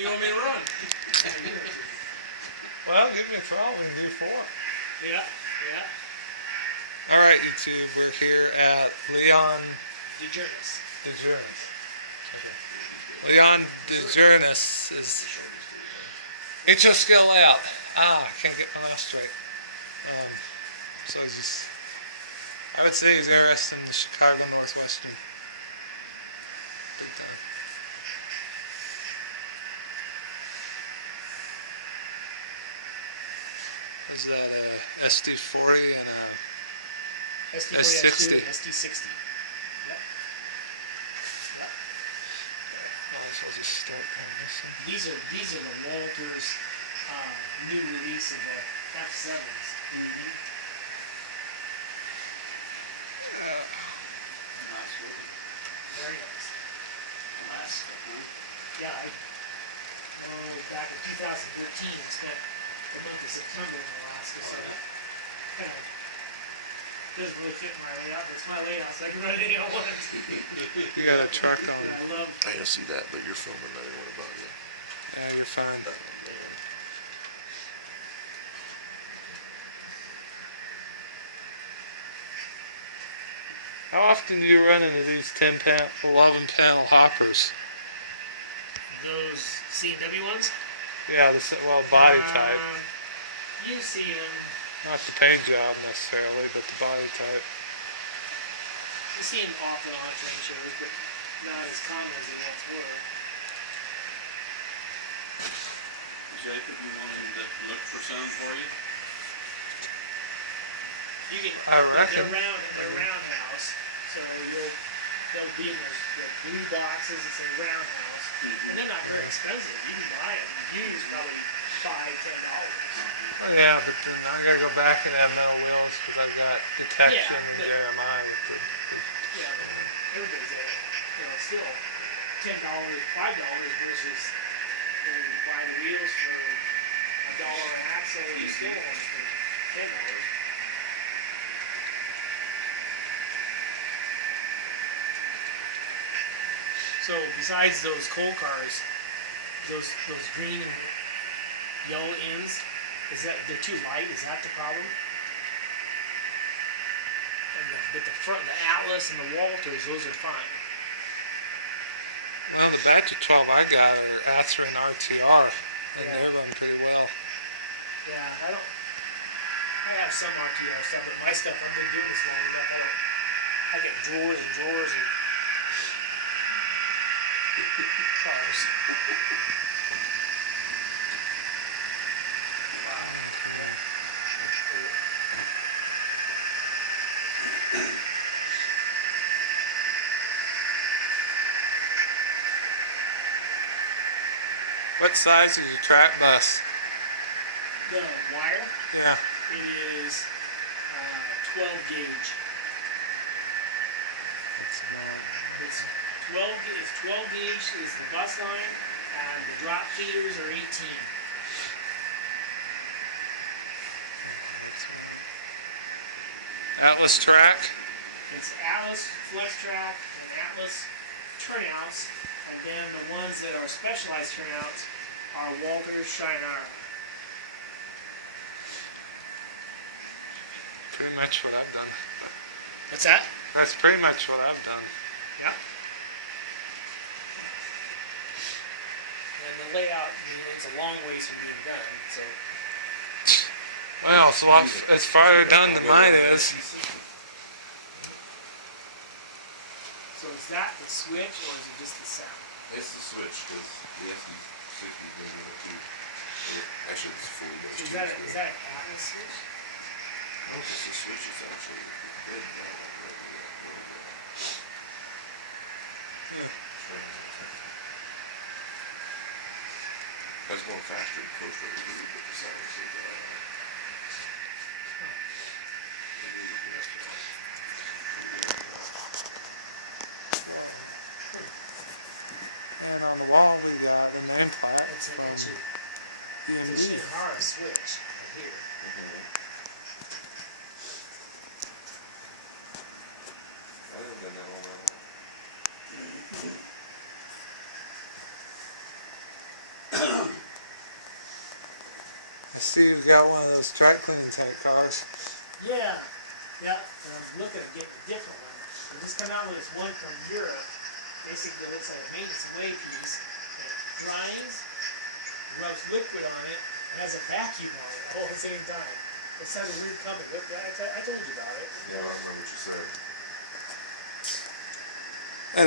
you want me to run? Well, give me a throttle and do 4. Yeah. Alright, YouTube, we're here at Leon Dejernes. Dejernes. Leon Dejernes is HO skill layout. I can't get my mouth straight. So just, I would say he's interested in the Chicago Northwestern. Is that a SD40 and a SD40 and SD60. Yep. I'll just start on this one. These are the Walters new release of the F7s. Very nice. Alaska, huh? Yeah, back in 2013, spent the month of September in Alaska, so kind of doesn't really fit my layout, but it's my layout, so I can run any I want. You got a truck on. I don't see that, but you're filming another one about you. Yeah, you're fine. How often do you run into these 11 panel hoppers? Those C&W ones? Yeah, body type. You see them. Not the paint job necessarily, but the body type. You see them often on train shows, but not as common as they once were. Jacob, you want him to look for some for you? You can. I reckon. They're roundhouse, so they'll be in those blue boxes. It's a roundhouse, and they're not very expensive. You can buy them used probably $5-10. Oh, yeah, but then I gotta go back and have metal wheels because I've got detection and Jeremiah. Yeah, but everybody's still $10, $5 versus buying the wheels for $1 an axle. You still want for $10. So besides those coal cars, those green and yellow ends, they're too light? Is that the problem? But the Atlas and the Walters, those are fine. Well, the batch of 12 I got are Ather and RTR, and they run pretty well. Yeah, I have some RTR stuff, but my stuff, I've been doing this long enough. I get drawers and drawers of cars. Wow. Yeah. What size is your track bus? The wire? Yeah. It is 12 gauge. It's 12 gauge is the bus line, and the drop feeders are 18. Atlas track? It's Atlas Flex Track and Atlas turnouts, and then the ones that are specialized turnouts are Walters Shinar. Pretty much what I've done. What's that? That's pretty much what I've done. Yeah. And the layout, it's a long ways from being done, so. Well, it's farther done than mine is. So is that the switch, or is it just the sound? It's the switch, because the SD60 is going to do it too. Actually, it's fully those Is that an Atlas switch? No, it's the switch is actually red now. Yeah. That's going faster than close rate blue, but the sound is so good. And on the wall we got the name plaque. It's a DMG. Shinar switch here. I don't got that on that one. see you've got one of those dry cleaning tank cars. Yeah, yeah. And I'm looking at getting a different one. They just come out with this one from Europe. Basically, it looks like a maintenance away piece. It dries, rubs liquid on it, and has a vacuum on it all at the same time. It sounded weird coming. Look, I told you about it. Yeah, I remember what you said. And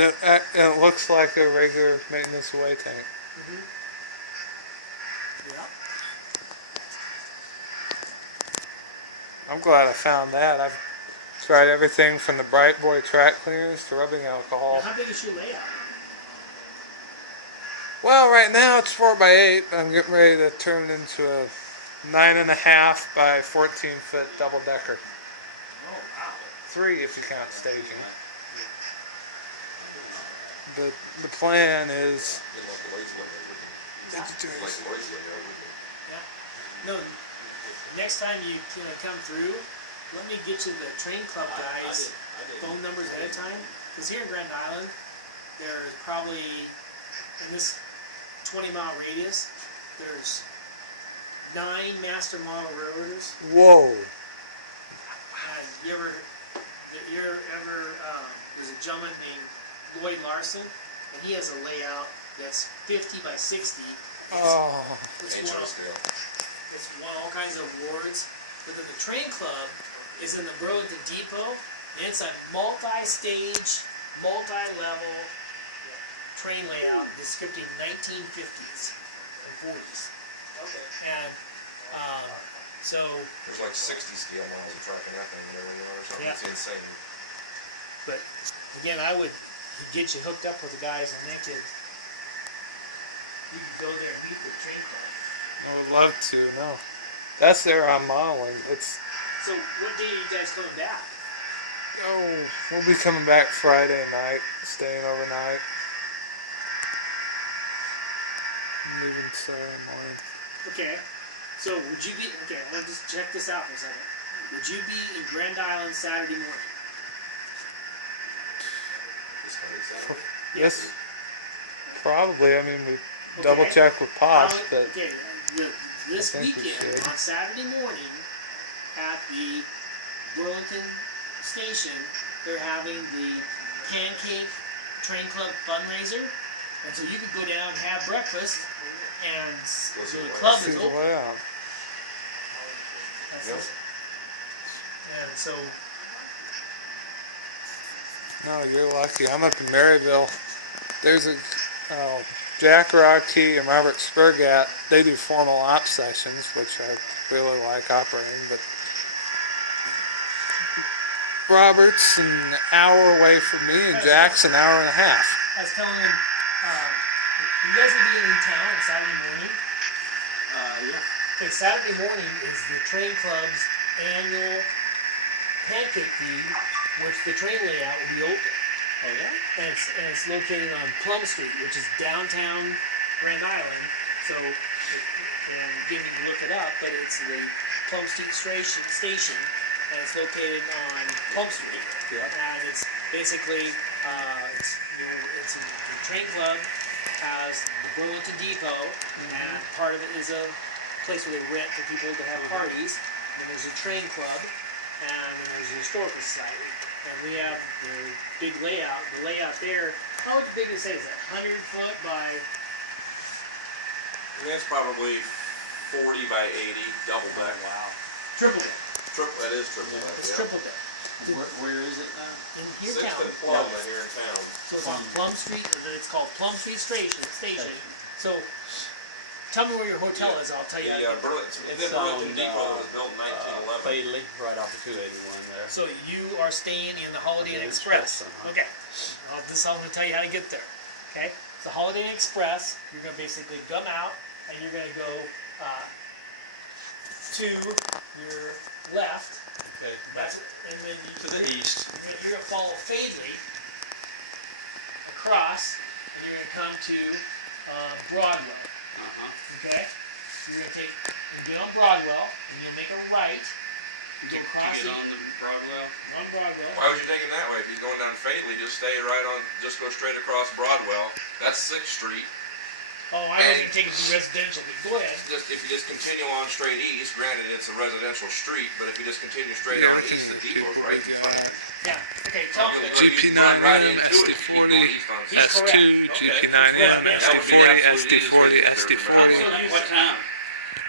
it looks like a regular maintenance away tank. Mm-hmm. Yeah. I'm glad I found that. I've tried everything from the Bright Boy track cleaners to rubbing alcohol. Now, how big is your layout? Well, right now it's 4x8, but I'm getting ready to turn it into a 9.5 by 14 foot double decker. Oh, wow. 3 if you count staging. The plan is Yeah, like the Lloyd's layout, we can- like Digitrax. the Lloyd's layout, we can- No, next time you come through, let me get you the train club guys' phone numbers ahead of time. Because here in Grand Island, there's probably, in this 20-mile radius, there's 9 master model railroaders. Whoa. There's a gentleman named Lloyd Larson, and he has a layout that's 50 by 60. Oh. It's HO won, scale. it's won all kinds of awards. But then the train club is in the Burlington Depot, and it's a multi-stage, multi-level train layout describing 1950s and 40s. Okay. And so, There's like 60 scale miles of track in that thing, whatever you are, or something. Yeah. It's insane. but again, I would get you hooked up with the guys, and you could go there and meet the train club. I would love to, no. That's there on modeling. It's, So, what day are you guys coming back? oh, we'll be coming back Friday night, staying overnight. Leaving Saturday morning. Okay. So, would you be, okay, let's just check this out for a second. Would you be in Grand Island Saturday morning? This kind of sound. Yes, probably. I mean, we Okay. double check with Pops, How- but okay, this I think we weekend, should. on Saturday morning, at the Burlington station, they're having the Pancake Train Club fundraiser. And so you could go down and have breakfast, and the club see is the open. layout. That's Yep. it. And so, No, you're lucky. I'm up in Maryville. There's a Jack Rocky and Robert Spurgat. They do formal op sessions, which I really like operating. But Robert's an hour away from me, and Jack's an hour and a half. I was telling him, you guys will be in town on Saturday morning. Yeah. Okay, Saturday morning is the train club's annual pancake feed, which the train layout will be open. Oh, yeah? And it's located on Plum Street, which is downtown Grand Island. So, and give me to look it up, but it's the Plum Street station, and it's located on Plum Street. Yeah. And it's basically, the train club has the Burlington Depot, and part of it is a place where they rent for people to have parties. And then there's a train club, and then there's a historical society. And we have the big layout. The layout there, how big would you say is that? 100 foot by, That's probably 40 by 80, double deck. Wow. triple deck. That is triple deck, It's yeah. triple deck. Where is it now? In here Sixth town. and Plum here in town. So it's on Plum Street, or it's called Plum Street Station. So, tell me where your hotel is, I'll tell you. The how to get Burlington It's Depot on, was built in 1911. Bailey, right off of 281 there. So you are staying in the Holiday Inn Yeah, Express. Express, Okay. This I'm going to tell you how to get there. Okay. The Holiday Inn Express. You're going to basically come out and you're going to go to your left. Okay. That's and then To the east. You're going to follow Fadley across, and you're going to come to Broadwell. Okay. You're going to get on Broadwell, and you'll make a right. To Go get across on the Broadwell. on Broadwell. Why would you take it that way? If you're going down Fadley, just stay right on, just go straight across Broadwell. That's 6th Street. Oh, I was gonna take it to residential, but go ahead. If you just continue on straight east, granted it's a residential street, but if you just continue straight Yeah, on because east, the the depot's people right would in go front of out. it. Yeah, okay, tell me. GP9M, SD40, He's S2, correct. GP9M, SD40, SD40, SD40. What time?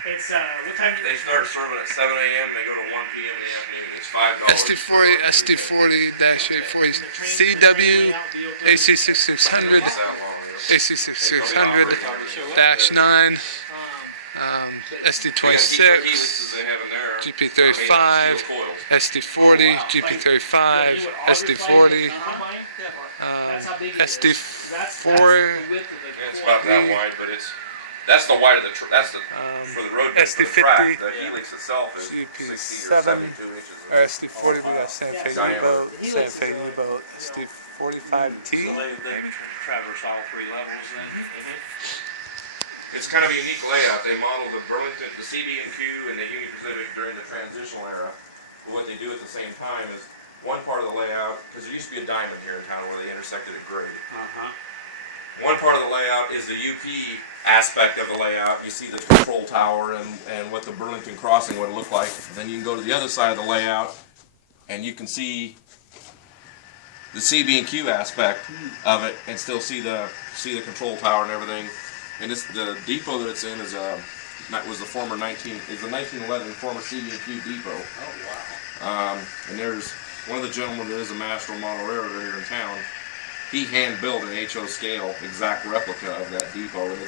It's, what time? They start serving at 7 a.m. They go to 1 p.m. in the afternoon. It's $5. SD40, SD40-A40, CW, AC6600, AC6600-9, SD26, GP35, SD40, GP35, SD40, SD4, It's about that wide, but that's the wide of the that's the for the road bed for the track. The helix itself is 60 or 72 inches. or SD40, we got Santa Fe U-boat, Santa Fe U-boat, SD45T. So they traverse all three levels then? It's kind of a unique layout. They modeled the Burlington, the CB&Q, and the Union Pacific during the transitional era. What they do at the same time is one part of the layout, because there used to be a diamond here in town where they intersected at grade. One part of the layout is the UP aspect of the layout. You see the control tower and what the Burlington crossing would look like. Then you can go to the other side of the layout and you can see the CB&Q aspect of it and still see the control tower and everything. And the depot that it's in is was the former 1911 former CB&Q depot. Oh, wow. And there's one of the gentlemen that is a master model railroader here in town. He hand built an HO scale exact replica of that depot, and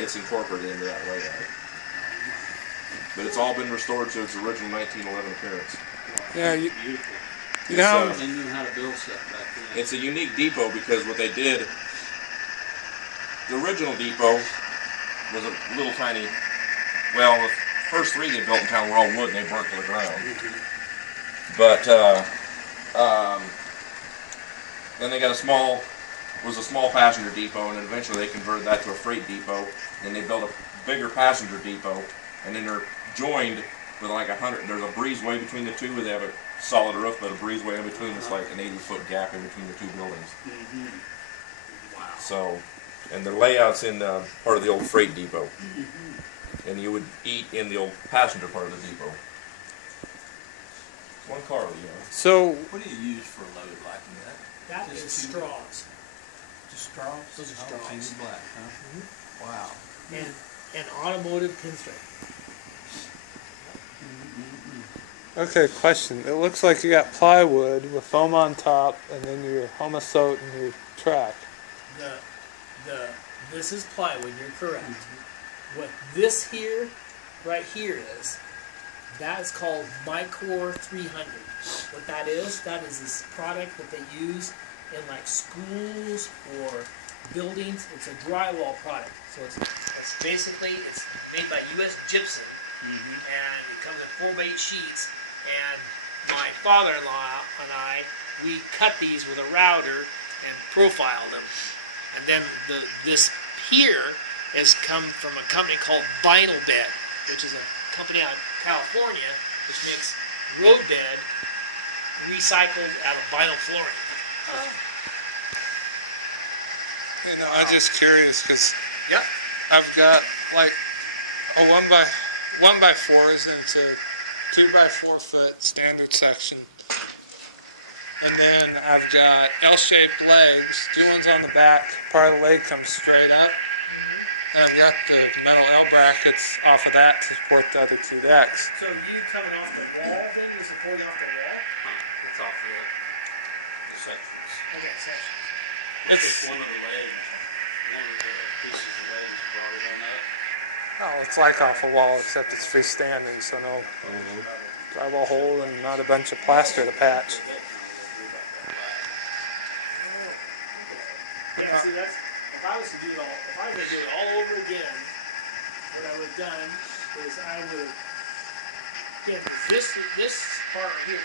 it's incorporated into that layout. But it's all been restored to its original 1911 appearance. Yeah, Beautiful. They knew how to build stuff back then. It's a unique depot because what they did, the original depot was a little tiny. Well, the first three they built in town were all wood, and they burnt to the ground. But then they got a small passenger depot, and then eventually they converted that to a freight depot. And they built a bigger passenger depot, and then they're joined with like 100. There's a breezeway between the two, where they have a solid roof, but a breezeway in between. It's like an 80-foot gap in between the two buildings. Wow. So, and the layout's in part of the old freight depot, and you would eat in the old passenger part of the depot. One car, you know. so What do you use for a load like that? That is straws. Just straws? Those are straws. Painted black, huh? Wow. And automotive pinstripe. okay, question. It looks like you got plywood with foam on top, and then your homosote and your track. This is plywood, you're correct. What this here, right here is, that is called Mycor 300. What that is this product that they use in like schools or buildings. It's a drywall product. So it's basically, it's made by U.S. Gypsum, and it comes in 4x8 sheets. And my father-in-law and I, we cut these with a router and profiled them. And then this here has come from a company called Vinyl Bed, which is a company out of California, which makes road bed recycled out of vinyl flooring. You know, I'm just curious because Yep. I've got like a 1x4s, and it's a 2x4 foot standard section. And then I've got L-shaped legs. Two ones on the back. Part of the leg comes straight up. And I've got the metal L brackets off of that to support the other two decks. So you coming off the wall then? You're supporting off the wall? It's off the sections. Okay, section. It's one of the legs, one of the pieces of legs brought it on up. Oh, it's like off a wall, except it's freestanding, so no drywall hole and not a bunch of plaster to patch. Yeah, see, that's, if I was to do it all, if I was to do it all over again, what I would have done is I would have, again, this part right here,